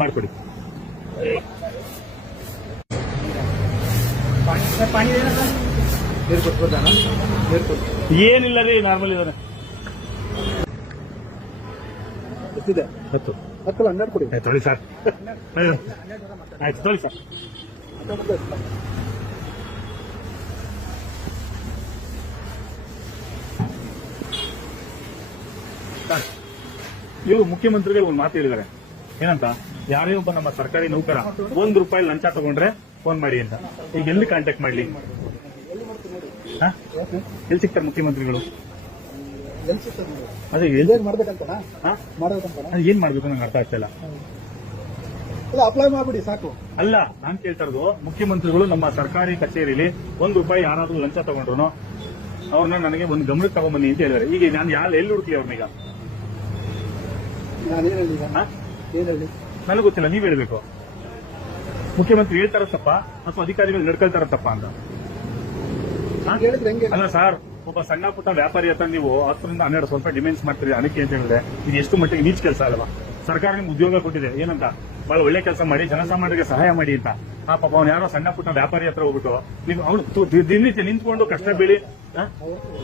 ಮಾಡ್ಕೊಡಿ. ಏನಿಲ್ಲ ರೀ, ನಾರ್ಮಲ್ ಇದಾನೆ. ಎಷ್ಟಿದೆ? 10. 10 12 ಕೊಡಿ. ತೊಳಿ ಸರ್, ಆಯ್ತು ತೊಳಿ ಸರ್. ಇವರು ಮುಖ್ಯಮಂತ್ರಿಗಳು ಒಂದು ಮಾತು ಹೇಳಿದ್ದಾರೆ, ಏನಂತ, ಯಾರೇ ಒಬ್ಬ ನಮ್ಮ ಸರ್ಕಾರಿ ನೌಕರ ₹1 ಲಂಚ ತಗೊಂಡ್ರೆ ಫೋನ್ ಮಾಡಿ ಅಂತ. ಈಗ ಎಲ್ಲಿ ಕಾಂಟ್ಯಾಕ್ಟ್ ಮಾಡ್ಲಿ? ಎಲ್ಲಿ ಸಿಗ್ತಾರೆ ಮುಖ್ಯಮಂತ್ರಿಗಳು? ಅದೇ ಏನ್ ಮಾಡ್ಬೇಕಂತ ಏನ್ ಮಾಡ್ಬೇಕು ನಂಗೆ ಅರ್ಥ ಆಗ್ತಾ ಇಲ್ಲ. ಅಪ್ಲೈ ಮಾಡ್ಬಿಡಿ ಸಾಕು. ಅಲ್ಲ, ನಾನ್ ಕೇಳ್ತಾ ಇರೋದು, ಮುಖ್ಯಮಂತ್ರಿಗಳು ನಮ್ಮ ಸರ್ಕಾರಿ ಕಚೇರಿಯಲ್ಲಿ ₹1 ಯಾರಾದ್ರೂ ಲಂಚ ತಗೊಂಡ್ರು ಅವ್ರನ್ನ ನನಗೆ ಒಂದು ಗಮನಕ್ಕೆ ತಗೊಂಬನ್ನಿ ಅಂತ ಹೇಳಿದ್ದಾರೆ. ಈಗ ನಾನು ಎಲ್ಲಿ ಹುಡುಕಿ ಅವ್ರನ್ನೀಗ? ನನಗೆ ಗೊತ್ತಿಲ್ಲ, ನೀವ್ ಹೇಳ್ಬೇಕು. ಮುಖ್ಯಮಂತ್ರಿ ಹೇಳ್ತಾರ ತಪ್ಪ ಅಥವಾ ಅಧಿಕಾರಿಗಳು ನಡ್ಕೊಳ್ತಾರ ತಪ್ಪ ಅಂತ? ಅಲ್ಲ ಸರ್, ಒಬ್ಬ ಸಣ್ಣ ಪುಟ್ಟ ವ್ಯಾಪಾರಿ ಹತ್ರ ನೀವು 10 ರಿಂದ 12 ಸ್ವಲ್ಪ ಡಿಮ್ಯಾಂಡ್ಸ್ ಮಾಡ್ತೀರಿ ಹಣಕ್ಕೆ ಅಂತ ಹೇಳಿದ್ರೆ ಇದು ಎಷ್ಟು ಮಟ್ಟಿಗೆ ನೀಚ್ ಕೆಲಸ ಅಲ್ವಾ? ಸರ್ಕಾರ ನಿಮ್ಗೆ ಉದ್ಯೋಗ ಕೊಟ್ಟಿದೆ, ಏನಂತ, ಬಹಳ ಒಳ್ಳೆ ಕೆಲಸ ಮಾಡಿ ಜನಸಾಮಾನ್ಯರಿಗೆ ಸಹಾಯ ಮಾಡಿ ಅಂತ. ಆ ಪಾಪ ಅವ್ನು ಯಾರೋ ಸಣ್ಣ ಪುಟ್ಟ ವ್ಯಾಪಾರಿ ಹತ್ರ ಹೋಗ್ಬಿಟ್ಟು ನೀವು ಅವನು ದಿನನಿತ್ಯ ನಿಂತ್ಕೊಂಡು ಕಷ್ಟ ಬೀಳಿ,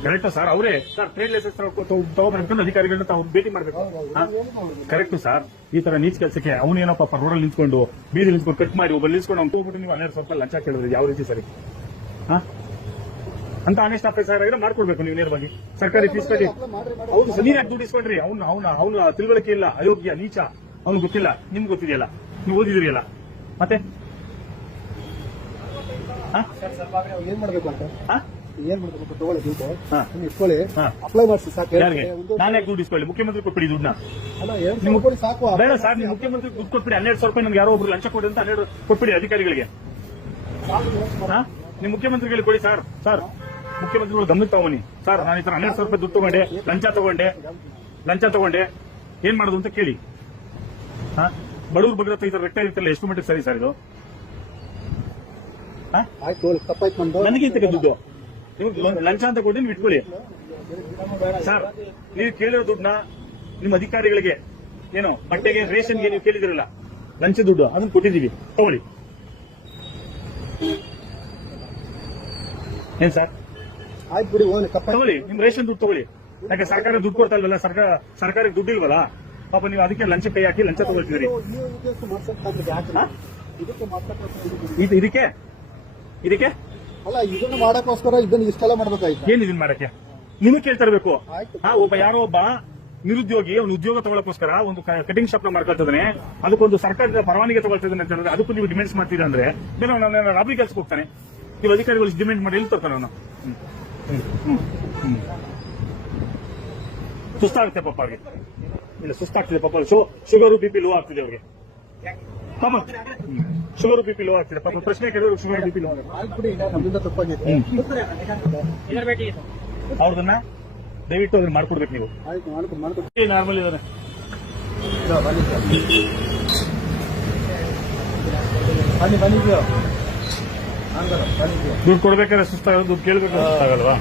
ಕರೆಕ್ಟ್ ಸರ್? ಅವರೇ ಸರ್ ಟ್ರೇಡ್ ಲೈಸೆನ್ಸ್ ತಗೋಬೇಕು, ಅಧಿಕಾರಿಗಳನ್ನ ತಾವು ಭೇಟಿ ಮಾಡಬೇಕು. Correct sir? ಈ ತರ ನೀಚ್ ಕೆಲಸಕ್ಕೆ ಅವನೇನೋ ಪಾಪ ರೋಡಲ್ಲಿ ನಿಂತ್ಕೊಂಡು ಬೀದಿ ನಿಂತ್ಕೊಂಡು ಕಟ್ ಮಾಡಿ ಒಬ್ಬ ನಿಲ್ಸ್ಕೊಂಡು ಅವ್ನು ಹೋಗ್ಬಿಟ್ಟು ನೀವು 12 ಸ್ವಲ್ಪ ಲಂಚ ಕೇಳಿದ್ರೆ ಯಾವ ರೀತಿ ಸರಿ? ಅಂತ ಆನೆಸ್ಟ್ ಆಫೀಸರ್ ಆಗಿದ್ರೆ ಮಾಡ್ಕೊಡ್ಬೇಕು ನೀವು ನೇರವಾಗಿ. ಸರ್ಕಾರಿ ಫೀಸ್ ಕಟ್ಟಿ ಅವ್ನು ನೀನ್ ಯಾಕೆ ದುಡ್ಡು ಇಸ್ಕೊಂಡ್ರಿ? ಅವ್ನ ತಿಳುವಳಿಕೆ ಇಲ್ಲ, ಅಯೋಗ್ಯ, ನೀಚ, ಅವ್ನು ಗೊತ್ತಿಲ್ಲ, ನಿಮ್ಗೆ ಗೊತ್ತಿದೆಯಲ್ಲ, ನೀವು ಓದಿದ್ರಿಯಲ್ಲ, ಮತ್ತೆ ಏನ್ ಮಾಡ್ಬೇಕು ಅಂತ ಏನ್ ಮಾಡ್ಬೇಕು? ತಗೊಳ್ಳಿ ದುಡ್ಡು, ಇಸ್ಕೊಳ್ಳಿ, ಅಪ್ಲೈ ಮಾಡಿಸಿ ಸಾಕು. ನಾನು ಯಾಕೆ ದುಡ್ಡು ಇಸ್ಕೊಳ್ಳಿ? ಮುಖ್ಯಮಂತ್ರಿ ಕೊಟ್ಬಿಡಿ ದುಡ್ಡನ್ನ. ನಿಮ್ಗೆ ಸಾಕು. ಬೇಡ ಸರ್, ನೀವು ಮುಖ್ಯಮಂತ್ರಿ ದುಡ್ಡು ಕೊಟ್ಬಿಡಿ. 1200 ರೂಪಾಯಿ ನಮ್ಗೆ ಯಾರೋ ಒಬ್ರು ಲಂಚ ಕೊಡಿ ಅಂತ 12 ಕೊಟ್ಬಿಡಿ ಅಧಿಕಾರಿಗಳಿಗೆ. ನೀವು ಮುಖ್ಯಮಂತ್ರಿಗಳಿಗೆ ಕೊಡಿ ಸರ್. ಸರ್, ಮುಖ್ಯಮಂತ್ರಿಗಳು ಗಮನಕ್ಕೆ ತಗೊಂಡಿ ಸರ್, ನಾನು ಈ ತರ 1200 ರೂಪಾಯಿ ದುಡ್ಡು ತಗೊಂಡೆ, ಲಂಚ ತಗೊಂಡೆ, ಏನ್ ಮಾಡೋದು ಅಂತ ಕೇಳಿ. ಬಡವ್ರ ಬಗ್ಗೆ ಈ ತರ ರೆಟ್ಟ ಇರ್ತಲ್ಲ, ಎಷ್ಟು ಮಟ್ಟಿಗೆ ಸರಿ ಸರ್ ಇದು? ನನಗಿಂತ ದುಡ್ಡು ನೀವು ಲಂಚ ಅಂತ ಕೊಡಿ, ನೀವು ಇಟ್ಕೊಳ್ಳಿ ಸರ್. ನೀವು ಕೇಳಿರೋ ದುಡ್ಡನ್ನ ನಿಮ್ಮ ಅಧಿಕಾರಿಗಳಿಗೆ, ಏನೋ ಬಟ್ಟೆಗೆ, ರೇಷನ್ಗೆ ನೀವು ಕೇಳಿದಿರಲ್ಲ, ಲಂಚ ದುಡ್ಡು ಅದನ್ನ ಕೊಟ್ಟಿದ್ದೀವಿ, ತಗೊಳ್ಳಿ. ಏನ್ ಸರ್? ಆಯ್ತು ಬಿಡಿ, ತಗೊಳ್ಳಿ, ನಿಮ್ ರೇಷನ್ ದುಡ್ಡು ತಗೊಳ್ಳಿ. ಯಾಕೆ ಸರ್ಕಾರ ದುಡ್ಡು ಕೊಡ್ತಾ ಇಲ್ವಲ್ಲ, ಸರ್ಕಾರಕ್ಕೆ ದುಡ್ಡು ಇಲ್ವಲ್ಲ ಪಾಪ, ನೀವು ಅದಕ್ಕೆ ಲಂಚ ಕೈ ಹಾಕಿ ಲಂಚ ತಗೊಳ್ತಿದ್ರಿ. ಇದಕ್ಕೆ ಅಲ್ಲ, ಇದನ್ನು ಮಾಡಕ್ಕೋಸ್ಕರ ಇದನ್ನ ಇಷ್ಟೆಲ್ಲ ಮಾಡ್ಬೇಕಾಯ್ತು. ಏನ್ ಇದನ್ ಮಾಡಕ್ಕೆ ನಿಮಗೆ ಕೇಳ್ತಾ ಇರಬೇಕು. ಒಬ್ಬ ಯಾರೋ ಒಬ್ಬ ನಿರುದ್ಯೋಗಿ ಅವ್ನು ಉದ್ಯೋಗ ತಗೊಳ್ಳಕೋಸ್ಕರ ಒಂದು ಕಟಿಂಗ್ ಶಾಪ್ ನ ಮಾಡ್ಕೊಳ್ತಿದ್ದಾನೆ, ಅದಕ್ಕೊಂದು ಸರ್ಕಾರದ ಪರವಾನಗಿ ತಗೊಳ್ತಿದ್ದಾನೆ ಅಂತ ಹೇಳಿದ್ರೆ ಅದಕ್ಕೂ ನೀವು ಡಿಮ್ಯಾಂಡ್ಸ್ ಮಾಡ್ತೀರಾ ಅಂದ್ರೆ ಬೇರೆ ನಾನು ರಾಬರಿ ಕೆಲ್ಸಕ್ಕೆ ಹೋಗ್ತಾನೆ. ನೀವು ಅಧಿಕಾರಿಗಳು ಡಿಮ್ಯಾಂಡ್ ಮಾಡಿ ಎಲ್ಲಿ ತರ್ತಾನೆ ಅವನು? ಸುಸ್ತಾಗುತ್ತೆ ಪಾಪ ಅವ್ರಿಗೆ, ಇಲ್ಲ ಸುಸ್ತಾಗ್ತಿದೆ ಪಾಪ. ಶುಗರು BP ಲೋ ಆಗ್ತಿದೆ ಅವ್ರಿಗೆ ಪಾಪ, ಶುಗರ್ BP ಲೋ ಆಗ್ತಿದೆ ಪಾಪ. ಪ್ರಶ್ನೆ ಕೇಳಿದ್ರು ಶುಗರ್ BP ಲೋ ಅವ್ರದನ್ನ ದಯವಿಟ್ಟು ಅದನ್ನ ಮಾಡ್ಕೊಡ್ಬೇಕು ನೀವು. ನಾರ್ಮಲ್ ಇದಾನೆ, ದುಡ್ಡು ಕೊಡ್ಬೇಕಾದ್ರೆ ಸುಸ್ತಾಗಲ್ಲ, ದುಡ್ಡು ಕೇಳ್ಬೇಕಾದ್ರೆ ಸುಸ್ತಾಗಲ್ವಾ?